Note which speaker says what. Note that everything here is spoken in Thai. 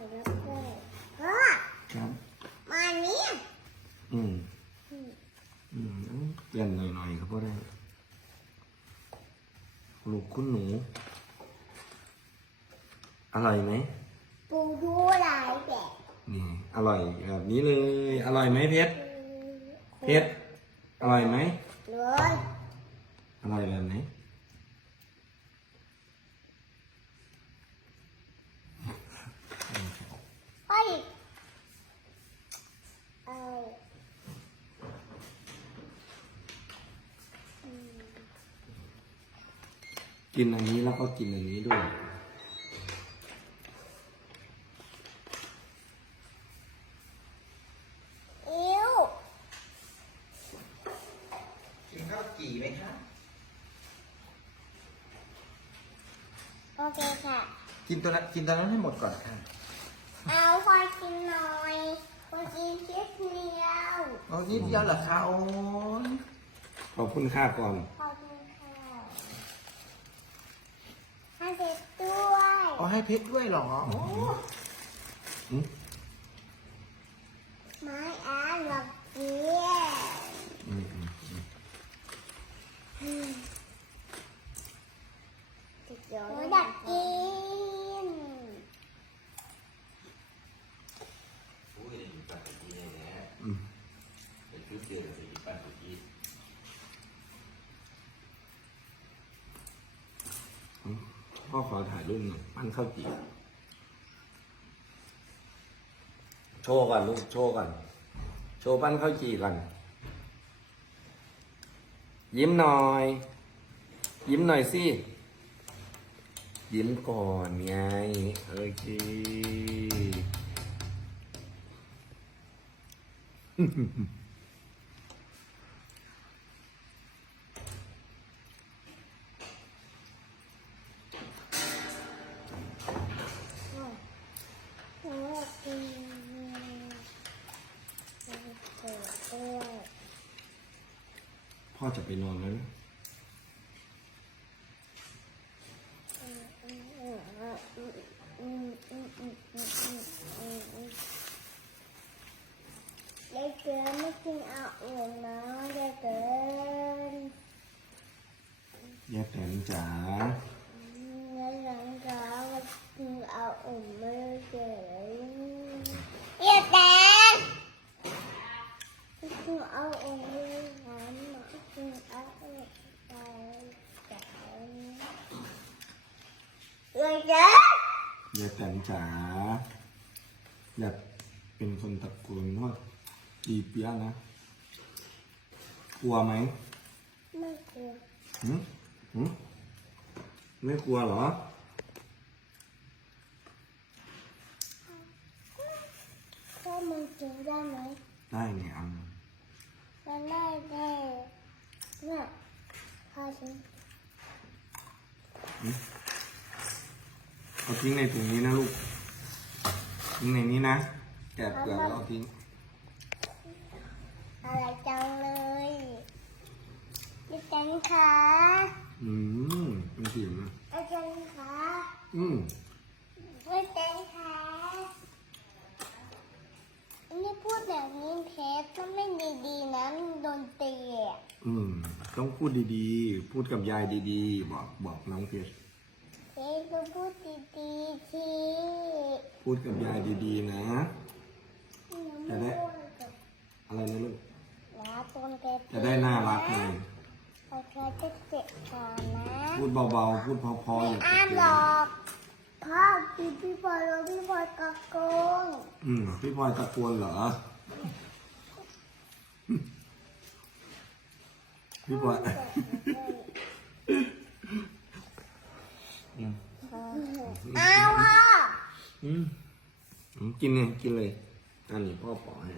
Speaker 1: ก็อ
Speaker 2: ครับ
Speaker 1: มานี้
Speaker 2: อืมอืมเปลี่ยนหน่อยๆครับพ่อได้ลูกคุณหนู อร่อยไหม
Speaker 1: ปูดูหลายแบบ
Speaker 2: นี่อร่อยแบบนี้เลย อร่อยไหมเพชรเพชรอร่อยไหม
Speaker 1: อร่อย
Speaker 2: อร่อยแบบไหน กินอันนี้แล้วก็กินอันนี้ด้วย
Speaker 1: อิ้ว
Speaker 3: กินข้าวจี่ไหมคะ
Speaker 1: โอเคค่ะ
Speaker 3: กินตัวนั้นกินตัวนั้นให้หมดก่อนค่ะ
Speaker 1: เอาพอกินหน่อยพอกินคิดเดียว
Speaker 3: เอานิดเดียวเหรอคะโอ้ย
Speaker 2: ขอบคุณค่าก่อน
Speaker 1: ขอบคุณค่ะให้เสร็จ ด้วย
Speaker 3: เอาให้เพชรด้วยเหรอโอ้
Speaker 2: อืม
Speaker 1: ไม้อาหลับเกีย
Speaker 2: อืมอืมอืม
Speaker 1: หนูอยากกิน
Speaker 2: อืมอืม พ่อขอถ่ายรูปหน่อยปั้นข้าวจี่โชว์ก่อนลูกโชว์ก่อน โชว์ปั้นข้าวจี่ก่อน ยิ้มหน่อย ยิ้มหน่อยสิ ยิ้มก่อนไงโอเค
Speaker 1: ห
Speaker 2: พ่อจะไปนอนแล้วนะ
Speaker 1: เด็กเกินไม่กินเอาอื่นนะเด็กเกิน
Speaker 2: แย่แตนจ๋า
Speaker 1: งั้นหลังจากมากินเอาอื่นไม่เกินเด็กเกินกินเอาอื่นไม่งั้น มากินเอาอื่นไปกันเด็กเกิน
Speaker 2: แย่แตนจ๋าอยากเป็นคนตระกูลว่าจีเปียะนะ กลัวไหม
Speaker 1: ไม่กลัว
Speaker 2: หืมหืมไม่กลัวเหรอ
Speaker 1: ถ้ามันกินได้ไหม
Speaker 2: ได้เนี่ยเอา
Speaker 1: มันได้ได้ เนี่ยพอถึง
Speaker 2: เอาทิ้งในถุงนี้นะลูก ทิ้งในนี้นะ แกะเปลือกแล้วเอาทิ้ง
Speaker 1: อะไรจังเลยพี่แตงขา
Speaker 2: อืมเป็นเสียงนะ
Speaker 1: อาจารย์ขา
Speaker 2: อืม
Speaker 1: พี่แตงขานี่พูดแบบนี้เทปก็ไม่ดีๆนะมันโดนตี อะ
Speaker 2: อืม ต้องพูดดีๆ พูดกับยายดีๆ บอกบอกน้องเพชร
Speaker 1: เทปก็พูดดีๆที
Speaker 2: พูดกับยายดีๆ นะ จะได้ อะไรนะลูก
Speaker 1: ลาตนเทป
Speaker 2: จะได้น่ารักไง
Speaker 1: โอเคจะเจ็บก่อนนะ
Speaker 2: พูดเบาๆ พูดเพอๆอย่า
Speaker 1: อ้ามหล
Speaker 2: ตะ
Speaker 1: อกพ่อพี่พี่พลอยแล้วพี่พลอยกระโกง
Speaker 2: อืม พี่พลอยตะโกนเหรอ พี่พลอยอืม
Speaker 1: อ้าวพ่อ
Speaker 2: อืมอืมกินเลยกินเลย อันนี้พ่อปอกให้